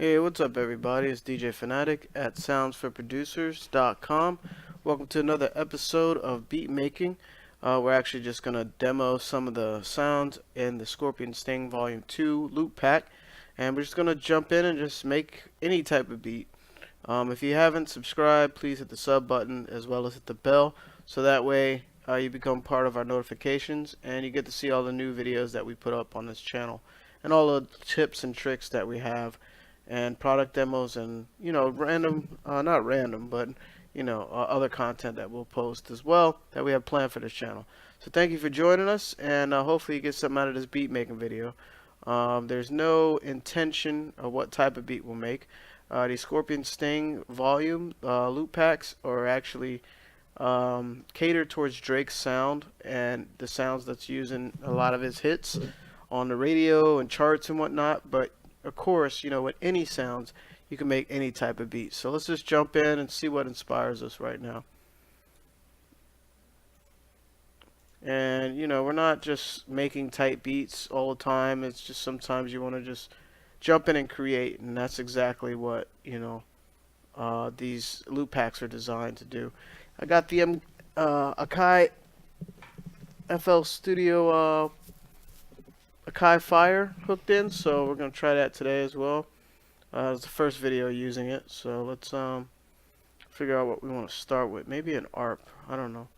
Hey, what's up, everybody? It's DJ Fanatic at soundsforproducers.com. Welcome to another episode of Beat Making. We're actually just going to demo some of the sounds in the Scorpion Sting Volume 2 loop pack. And we're just going to jump in and just make any type of beat. If you haven't subscribed, please hit the sub button as well as hit the bell. So that way you become part of our notifications and you get to see all the new videos that we put up on this channel. And all the tips and tricks that we have and product demos and random not random but other content that we'll post as well that we have planned for this channel. So thank you for joining us, and hopefully you get something out of this beat making video. There's no intention of what type of beat we'll make. The Scorpion Sting volume loop packs are actually catered towards Drake's sound and the sounds that's using a lot of his hits on the radio and charts and whatnot. But of course, with any sounds, you can make any type of beat. So let's just jump in and see what inspires us right now. And, we're not just making tight beats all the time. It's just sometimes you want to just jump in and create. And that's exactly what, these loop packs are designed to do. I got the Akai FL Studio Akai Fire hooked in, so we're going to try that today as well. It's the first video using it, so let's figure out what we want to start with. Maybe an ARP, I don't know.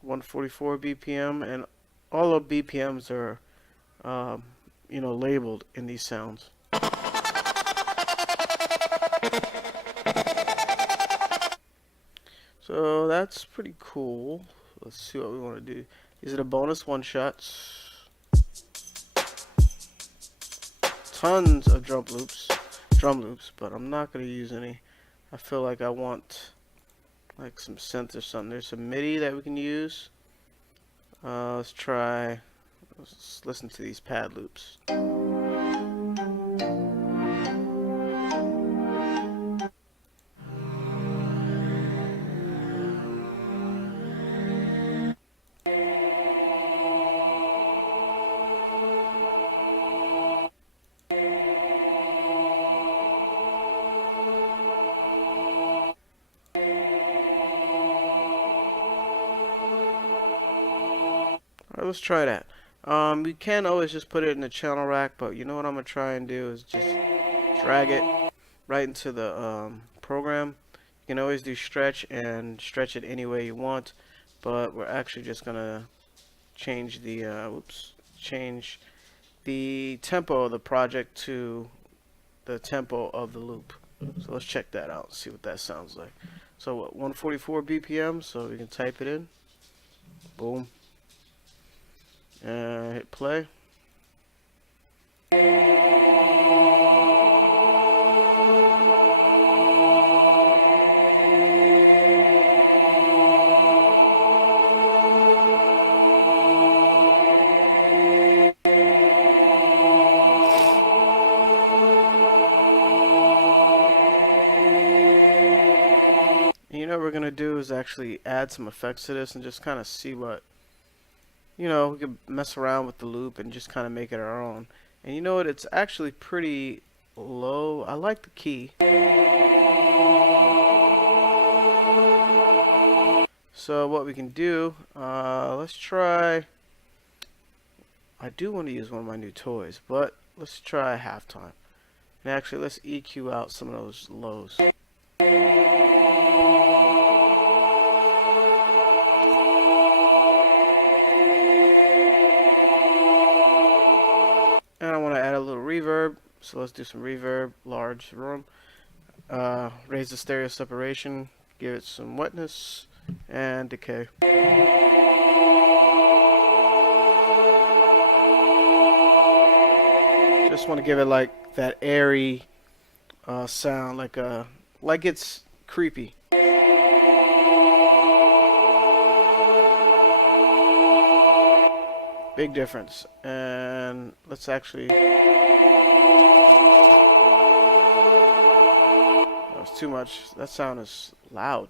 144 BPM, and all of BPMs are labeled in these sounds. So that's pretty cool. Let's see what we want to do. These are the bonus one-shots. Tons of drum loops, but I'm not going to use any. I feel like I want like some synth or something. There's some MIDI that we can use. Let's listen to these pad loops. Alright, let's try that. You can always just put it in the channel rack, but you know what I'm going to try and do is just drag it right into the program. You can always do stretch and stretch it any way you want, but we're actually just going to change the change the tempo of the project to the tempo of the loop. So let's check that out, see what that sounds like. So 144 BPM, so we can type it in. Boom. And hit play. What we're gonna do is actually add some effects to this and just kind of see what, we can mess around with the loop and just kind of make it our own. And you know what, it's actually pretty low. I like the key. So what we can do, let's try, I do want to use one of my new toys, but let's try halftime. And actually let's EQ out some of those lows. Reverb, so let's do some reverb, large room, raise the stereo separation, give it some wetness and decay. Just want to give it like that airy sound, like it's creepy. Big difference. And let's actually, that was too much. That sound is loud.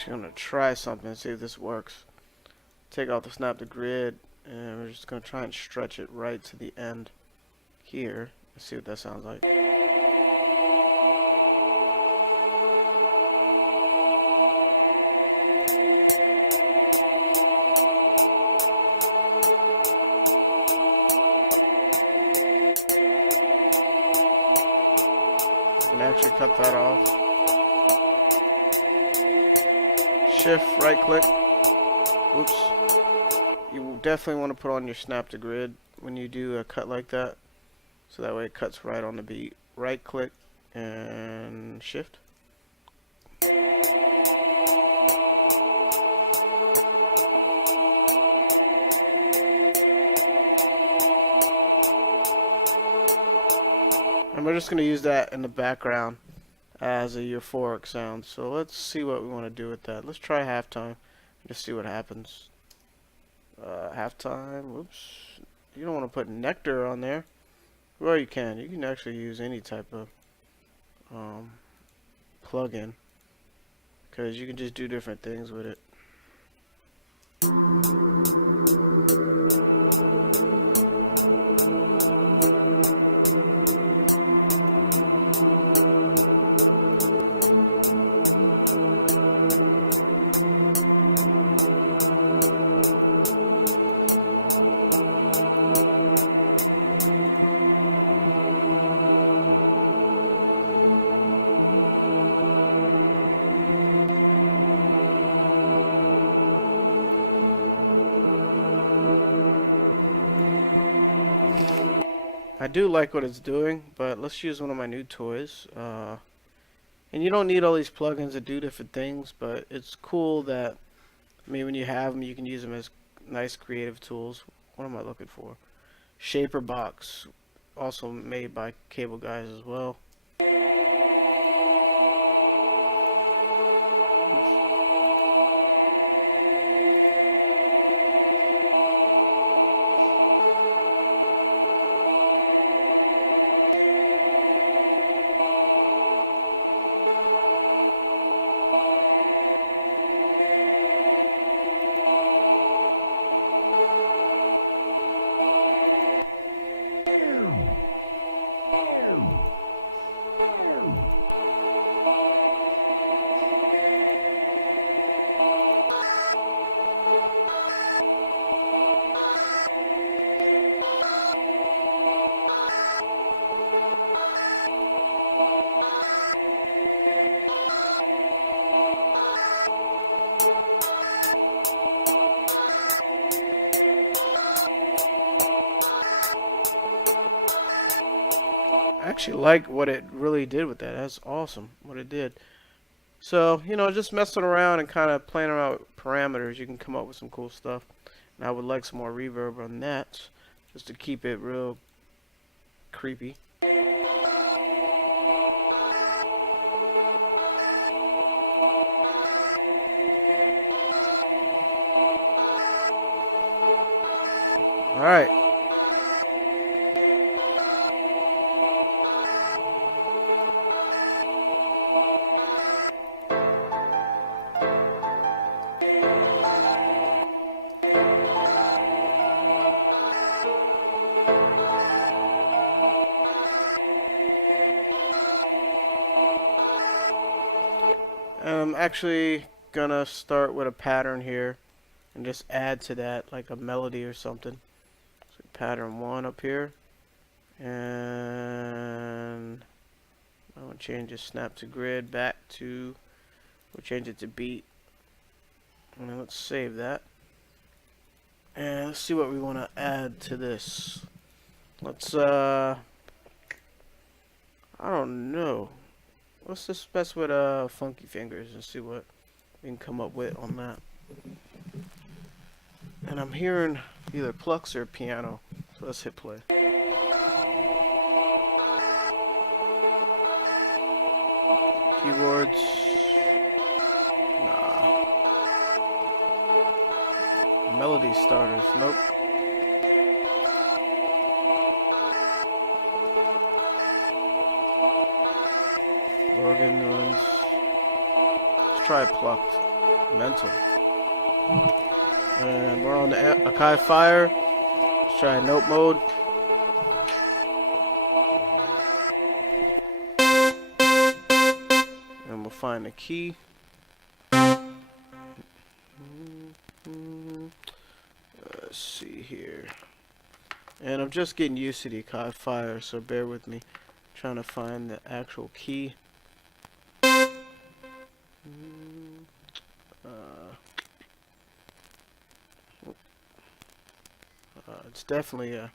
actually going to try something and see if this works. Take off the snap to grid, and we're just going to try and stretch it right to the end here. Let's see what that sounds like. I can actually cut that off. Shift, right click. Oops. You definitely want to put on your snap to grid when you do a cut like that, so that way it cuts right on the beat. Right click and shift. And we're just going to use that in the background as a euphoric sound. So let's see what we want to do with that. Let's try halftime. Just see what happens. Halftime. Whoops. You don't want to put nectar on there. Well, you can. You can actually use any type of plugin, because you can just do different things with it. I do like what it's doing, but let's use one of my new toys. And you don't need all these plugins to do different things, but it's cool that, I mean, when you have them, you can use them as nice creative tools. What am I looking for? Shaper Box, also made by Cable Guys as well. I actually like what it really did with that. That's awesome what it did. So, you know, just messing around and kind of playing around with parameters, you can come up with some cool stuff. And I would like some more reverb on that, just to keep it real creepy. Alright. I'm actually gonna start with a pattern here and just add to that like a melody or something. So pattern 1 up here, and I want to change the snap to grid back to, we'll change it to beat, and then let's save that, and let's see what we want to add to this. Let's I don't know, let's just mess with Funky Fingers and see what we can come up with on that. And I'm hearing either plucks or piano, so let's hit play. Keyboards, nah. Melody starters, nope. Organ ones. Let's try plucked. Mental. And we're on the Akai Fire. Let's try note mode. And we'll find the key. Let's see here. And I'm just getting used to the Akai Fire, so bear with me. Trying to find the actual key. It's definitely a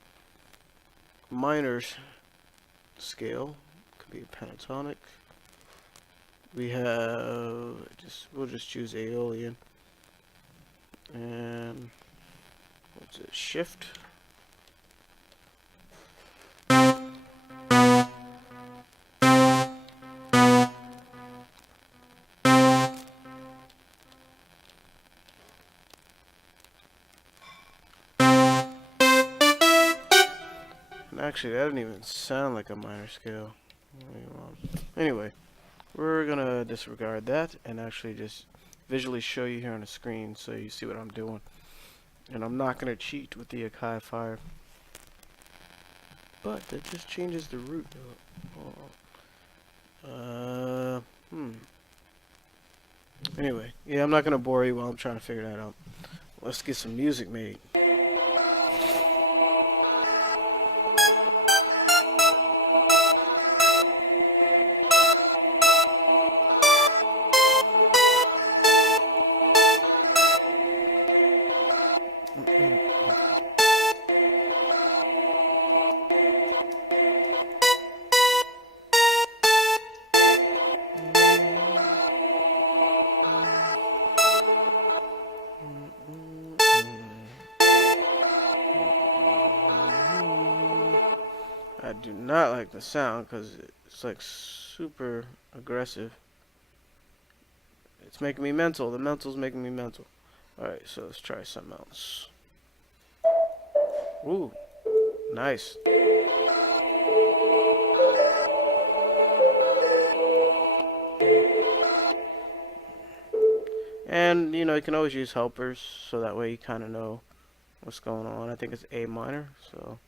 minor's scale. Could be a pentatonic. We have we'll just choose Aeolian. And what's it? Shift. Actually, that didn't even sound like a minor scale. Anyway, we're gonna disregard that and actually just visually show you here on the screen so you see what I'm doing. And I'm not gonna cheat with the Akai Fire, but that just changes the root. Anyway, yeah, I'm not gonna bore you while I'm trying to figure that out. Let's get some music made. I do not like the sound because it's like super aggressive. It's making me mental. The mental's making me mental. Alright, so let's try something else. Ooh, nice. And, you know, you can always use helpers so that way you kind of know what's going on. I think it's A minor, so.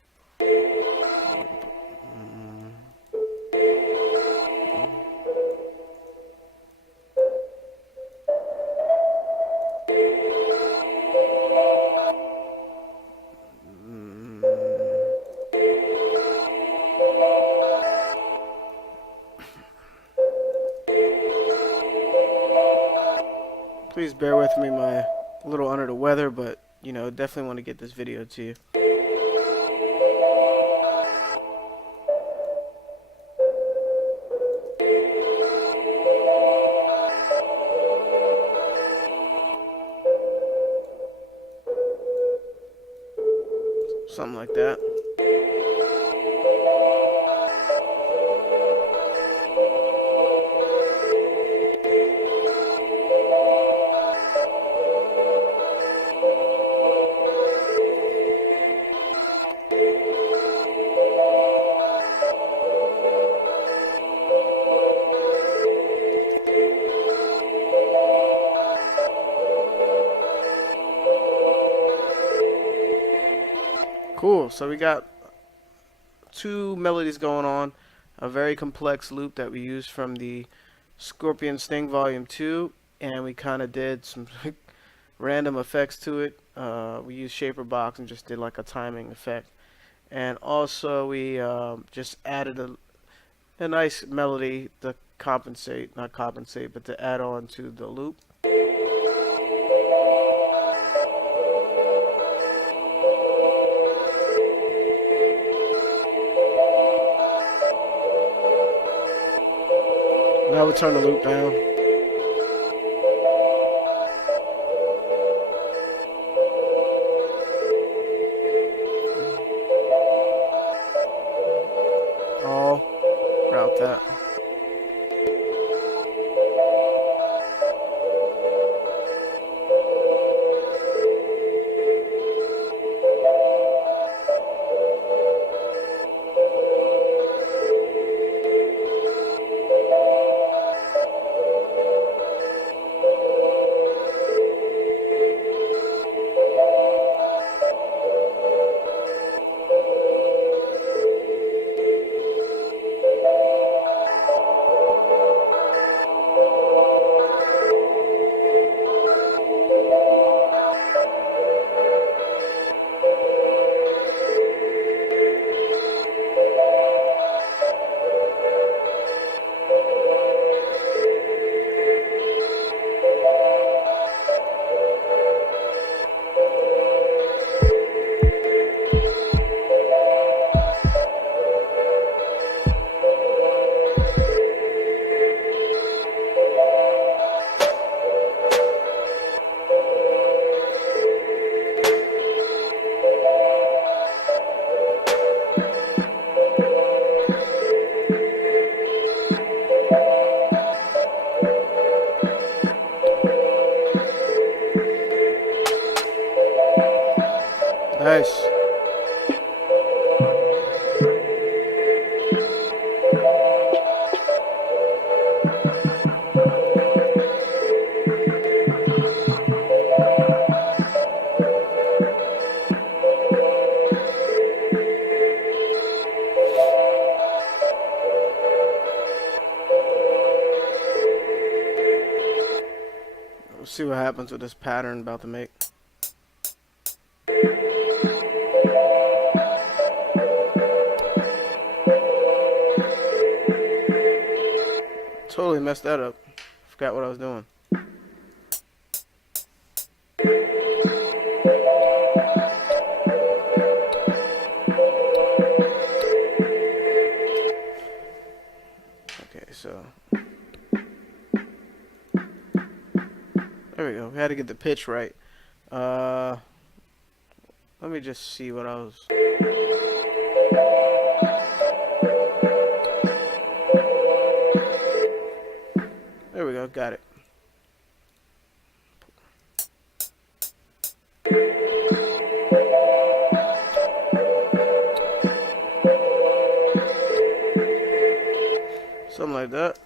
Please bear with me, I'm a little under the weather, but, you know, definitely want to get this video to you. Something like that. Cool, so we got two melodies going on, a very complex loop that we used from the Scorpion Sting Volume 2, and we kind of did some random effects to it. We used Shaper Box and just did like a timing effect. And also we just added a nice melody to compensate, not compensate, but to add on to the loop. Now we turn the loop down. All route that. see what happens with this pattern about to make. Totally messed that up. Forgot what I was doing. Okay, so there we go. We had to get the pitch right. Let me just see what I was. There we go. Got it. Something like that.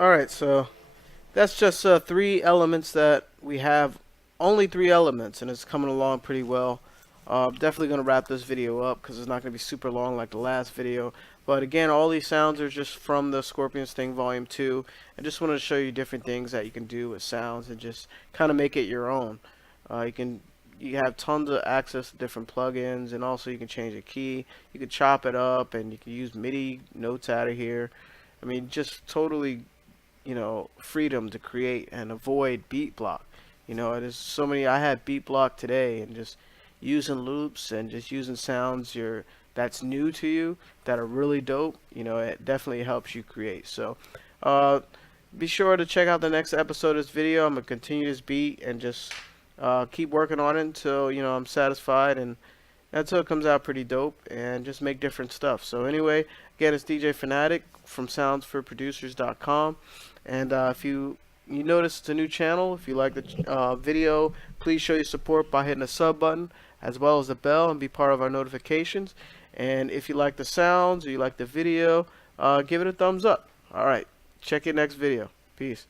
Alright, so that's just 3 elements that we have. Only 3 elements, and it's coming along pretty well. Definitely going to wrap this video up because it's not going to be super long like the last video. But again, all these sounds are just from the Scorpion Sting Volume 2. I just wanted to show you different things that you can do with sounds and just kind of make it your own. You have tons of access to different plugins, and also you can change the key. You can chop it up, and you can use MIDI notes out of here. I mean, just totally, freedom to create and avoid beat block. There's so many. I had beat block today, and just using loops and just using sounds that's new to you that are really dope. It definitely helps you create. So be sure to check out the next episode of this video. I'm gonna continue this beat and just keep working on it until I'm satisfied, and until it comes out pretty dope, and just make different stuff. So anyway, again, it's DJ Fanatic from soundsforproducers.com, and if you notice it's a new channel, if you like the video, please show your support by hitting the sub button as well as the bell and be part of our notifications. And if you like the sounds or you like the video, give it a thumbs up. Alright, check your next video. Peace.